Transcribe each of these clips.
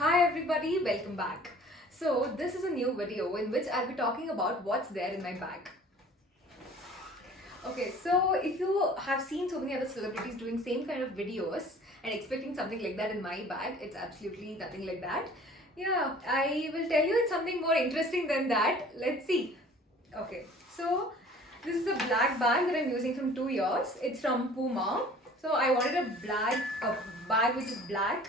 Hi everybody, welcome back. So this is a new video in which I'll be talking about what's there in my bag. Okay, so if you have seen so many other celebrities doing same kind of videos and expecting something like that in my bag, it's absolutely nothing like that. Yeah, I will tell you it's something more interesting than that. Let's see. Okay, so this is a black bag that I'm using from 2 years. It's from Puma. So I wanted a bag which is black,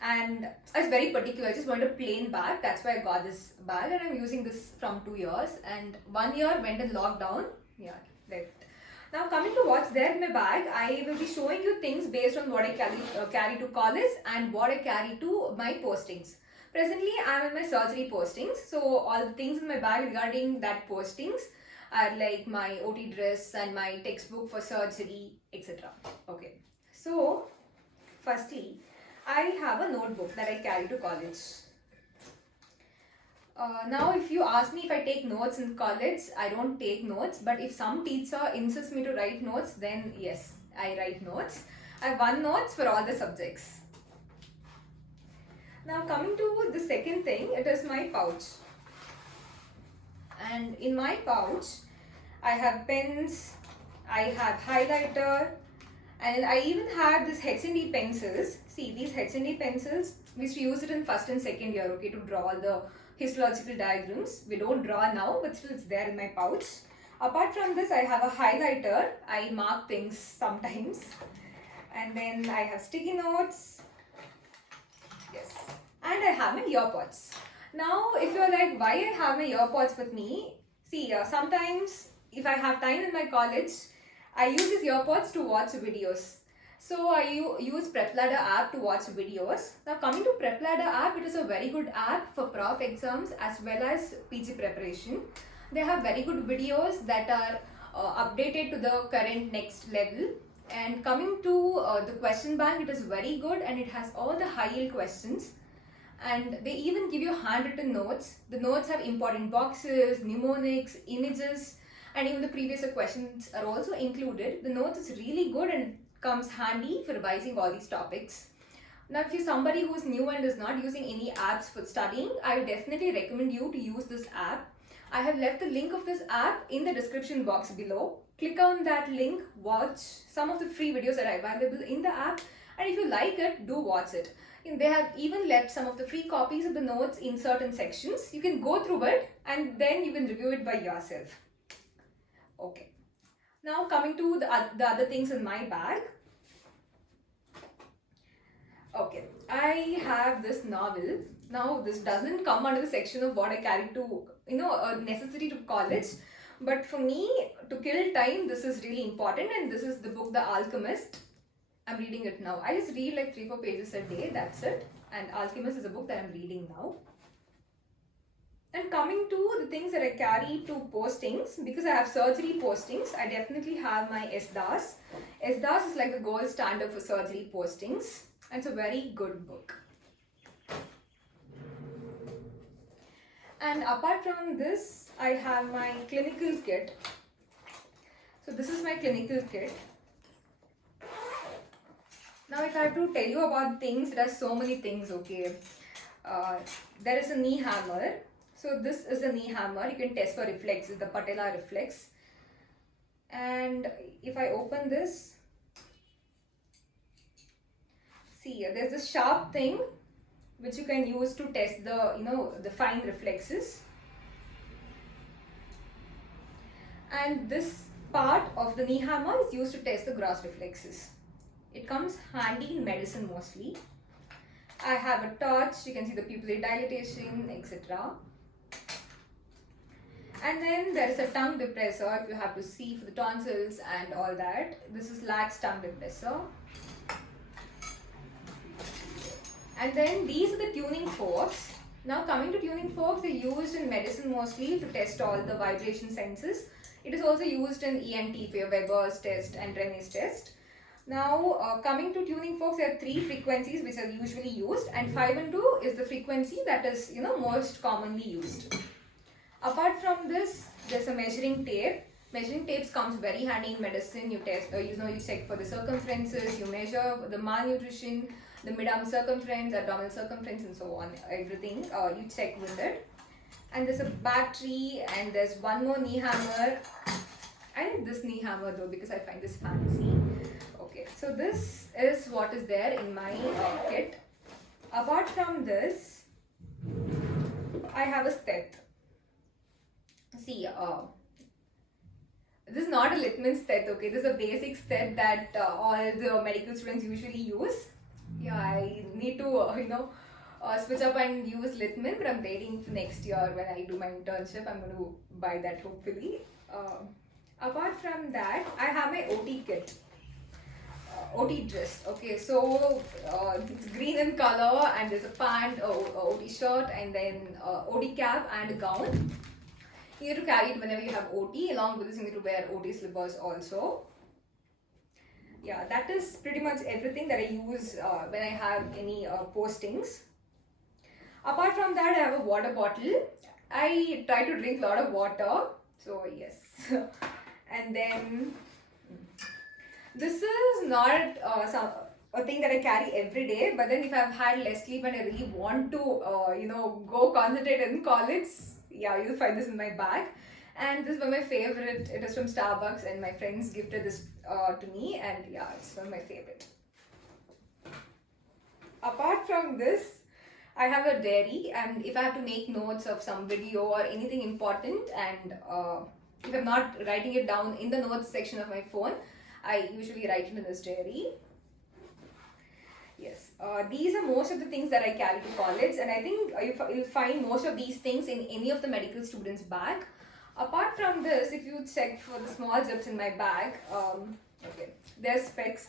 and I was very particular. I just wanted a plain bag. That's why I got this bag, and I'm using this from 2 years. And 1 year went in lockdown. Yeah, right. Now coming to what's there in my bag, I will be showing you things based on what I carry to college and what I carry to my postings. Presently, I'm in my surgery postings, so all the things in my bag regarding that postings are like my OT dress and my textbook for surgery, etc. Okay, so firstly, I have a notebook that I carry to college. Now if you ask me if I take notes in college, I don't take notes, but if some teacher insists me to write notes, then yes, I write notes. I have one notes for all the subjects. Now coming to the second thing, it is my pouch. And in my pouch, I have pens, I have highlighter, and I even have this H&D pencils. See, these H&D pencils, we used to use it in first and second year, okay, to draw all the histological diagrams. We don't draw now, but still it's there in my pouch. Apart from this, I have a highlighter. I mark things sometimes. And then I have sticky notes. Yes. And I have my earpods. Now, if you're like, why I have my earpods with me? See, sometimes if I have time in my college, I use these earpods to watch videos. So I use PrepLadder app to watch videos. Now coming to PrepLadder app, it is a very good app for prof exams as well as PG preparation. They have very good videos that are updated to the current next level. And coming to the question bank, it is very good and it has all the high yield questions. And they even give you handwritten notes. The notes have important boxes, mnemonics, images, and even the previous questions are also included. The notes is really good and comes handy for revising all these topics. Now, if you're somebody who's new and is not using any apps for studying, I would definitely recommend you to use this app. I have left the link of this app in the description box below. Click on that link, watch some of the free videos that are available in the app, and if you like it, do watch it. And they have even left some of the free copies of the notes in certain sections. You can go through it and then you can review it by yourself. Okay. Now coming to the other things in my bag. Okay, I have this novel. Now this doesn't come under the section of what I carry to, necessary to college. But for me, to kill time, this is really important, and this is the book, The Alchemist. I'm reading it now. I just read like 3-4 pages a day, that's it. And Alchemist is a book that I'm reading now. And coming to the things that I carry to postings, because I have surgery postings, I definitely have my SDAS. SDAS is like the gold standard for surgery postings, and it's a very good book. And apart from this, I have my clinical kit. So this is my clinical kit. Now if I have to tell you about things, there are so many things, okay. There is a knee hammer. So this is a knee hammer. You can test for reflexes, the patella reflex. And if I open this, see, there's this sharp thing which you can use to test the the fine reflexes. And this part of the knee hammer is used to test the gross reflexes. It comes handy in medicine mostly. I have a torch. You can see the pupillary dilatation, etc. And then there is a tongue depressor if you have to see for the tonsils and all that. This is lax tongue depressor. And then these are the tuning forks. Now coming to tuning forks, they're used in medicine mostly to test all the vibration senses. It is also used in ENT for your Weber's test and Rene's test. Now coming to tuning forks, there are 3 frequencies which are usually used, and 5 and 2 is the frequency that is most commonly used. Apart from this, there's a measuring tape. Measuring tapes comes very handy in medicine. You test, you check for the circumferences, you measure the malnutrition, the mid-arm circumference, abdominal circumference, and so on. Everything you check with it. And there's a battery, and there's one more knee hammer. I need this knee hammer though because I find this fancy. Okay, so this is what is there in my kit. Apart from this, I have a stet. See, this is not a Littmann stet, okay? This is a basic stet that all the medical students usually use. Yeah, I need to, switch up and use Littmann, but I'm waiting for next year when I do my internship. I'm going to buy that hopefully. Apart from that, I have my OT kit. OT dress. Okay, so it's green in color, and there's a pant, a OT shirt, and then OT cap and a gown. You need to carry it whenever you have OT. Along with this, you need to wear OT slippers also. Yeah, that is pretty much everything that I use when I have any postings. Apart from that, I have a water bottle. I try to drink a lot of water. So yes. And then this is not a thing that I carry every day, but then if I've had less sleep and I really want to, go concentrate in college, yeah, you'll find this in my bag. And this is one of my favorite. It is from Starbucks, and my friends gifted this to me, and yeah, it's one of my favorite. Apart from this, I have a diary, and if I have to make notes of some video or anything important, and if I'm not writing it down in the notes section of my phone, I usually write it in this diary. Yes, these are most of the things that I carry to college, and I think you'll find most of these things in any of the medical students' bag. Apart from this, if you check for the small zips in my bag, okay, there's specs.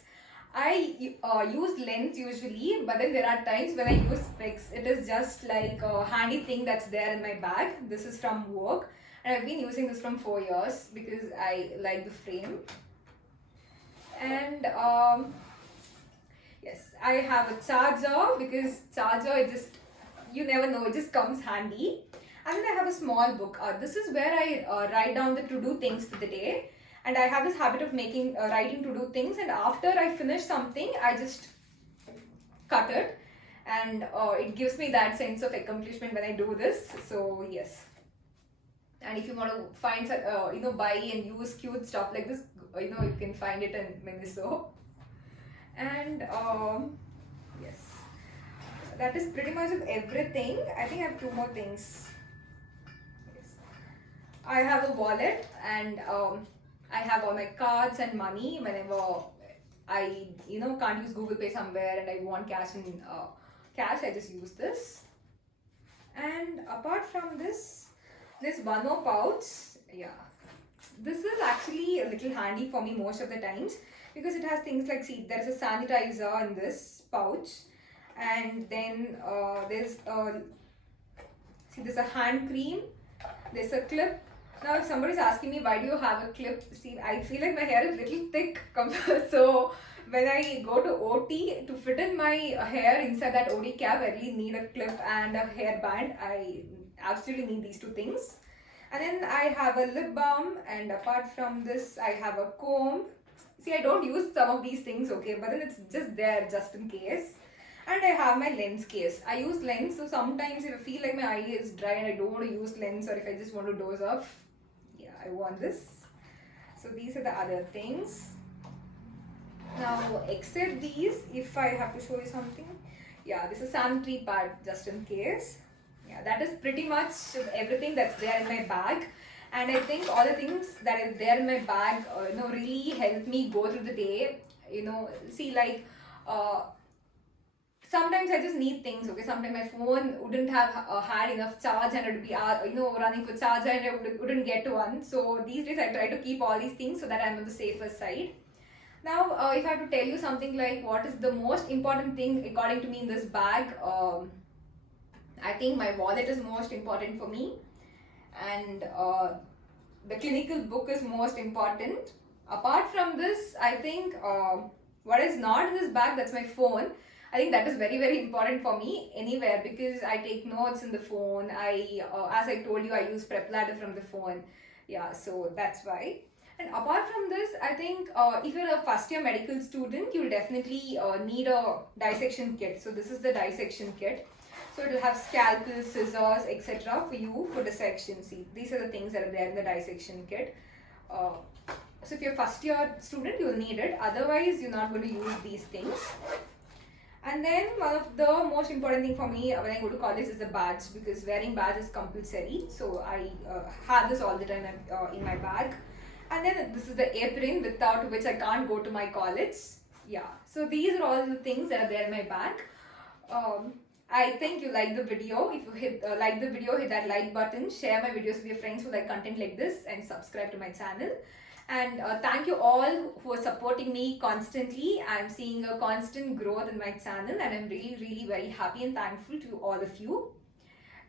I use lens usually, but then there are times when I use specs. It is just like a handy thing that's there in my bag. This is from work, and I've been using this from 4 years because I like the frame. And yes, I have a charger because charger, it just, you never know, it just comes handy. And then I have a small book. This is where I write down the to-do things for the day. And I have this habit of writing to-do things, and after I finish something, I just cut it. And it gives me that sense of accomplishment when I do this. So yes. And if you want to find, buy and use cute stuff like this, you can find it in Miniso. And yes, that is pretty much of everything. I think I have 2 more things. Yes. I have a wallet, and I have all my cards and money whenever I can't use Google Pay somewhere and I want cash in cash, I just use this. And apart from this one more pouch. Yeah, this is actually a little handy for me most of the times because it has things like, see, there's a sanitizer in this pouch, and then there's a hand cream, there's a clip. Now if somebody's asking me why do you have a clip, see, I feel like my hair is a little thick, so when I go to OT, to fit in my hair inside that OT cap, I really need a clip and a hairband. I absolutely need these 2 things. And then I have a lip balm, and apart from this, I have a comb. See, I don't use some of these things, okay, but then it's just there just in case. And I have my lens case. I use lens, so sometimes if I feel like my eye is dry and I don't want to use lens, or if I just want to doze off, yeah, I want this. So these are the other things. Now, except these, if I have to show you something, yeah, this is a sanitary pad just in case. Yeah, that is pretty much everything that's there in my bag. And I think all the things that are there in my bag, really help me go through the day. See, like, sometimes I just need things, okay? Sometimes my phone wouldn't have had enough charge, and it would be, running for charger, and I wouldn't get one. So these days I try to keep all these things so that I'm on the safer side. Now, if I have to tell you something like what is the most important thing according to me in this bag, I think my wallet is most important for me, and the clinical book is most important. Apart from this, I think what is not in this bag, that's my phone. I think that is very, very important for me anywhere because I take notes in the phone. As I told you, I use prep ladder from the phone. Yeah, so that's why. And apart from this, I think if you're a first year medical student, you'll definitely need a dissection kit. So this is the dissection kit. So it'll have scalpel, scissors, etc. for you for dissection. See, these are the things that are there in the dissection kit. Uh, so if you're a first year student, you'll need it. Otherwise, you're not going to use these things. And then one of the most important thing for me when I go to college is the badge, because wearing badge is compulsory. So I have this all the time in my bag. And then this is the apron without which I can't go to my college. Yeah, so these are all the things that are there in my bag. I think you like the video. If you like the video, hit that like button, share my videos with your friends who like content like this, and subscribe to my channel. And thank you all who are supporting me constantly. I'm seeing a constant growth in my channel, and I'm really very happy and thankful to all of you.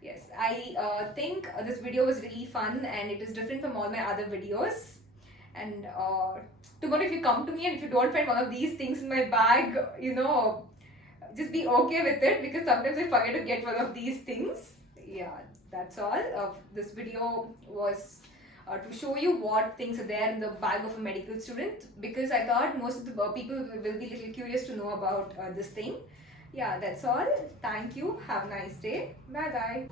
Yes, I think this video was really fun, and it is different from all my other videos. And tomorrow if you come to me and if you don't find one of these things in my bag, just be okay with it, because sometimes I forget to get one of these things. Yeah, that's all. This video was to show you what things are there in the bag of a medical student, because I thought most of the people will be a little curious to know about this thing. Yeah, that's all. Thank you. Have a nice day. Bye bye.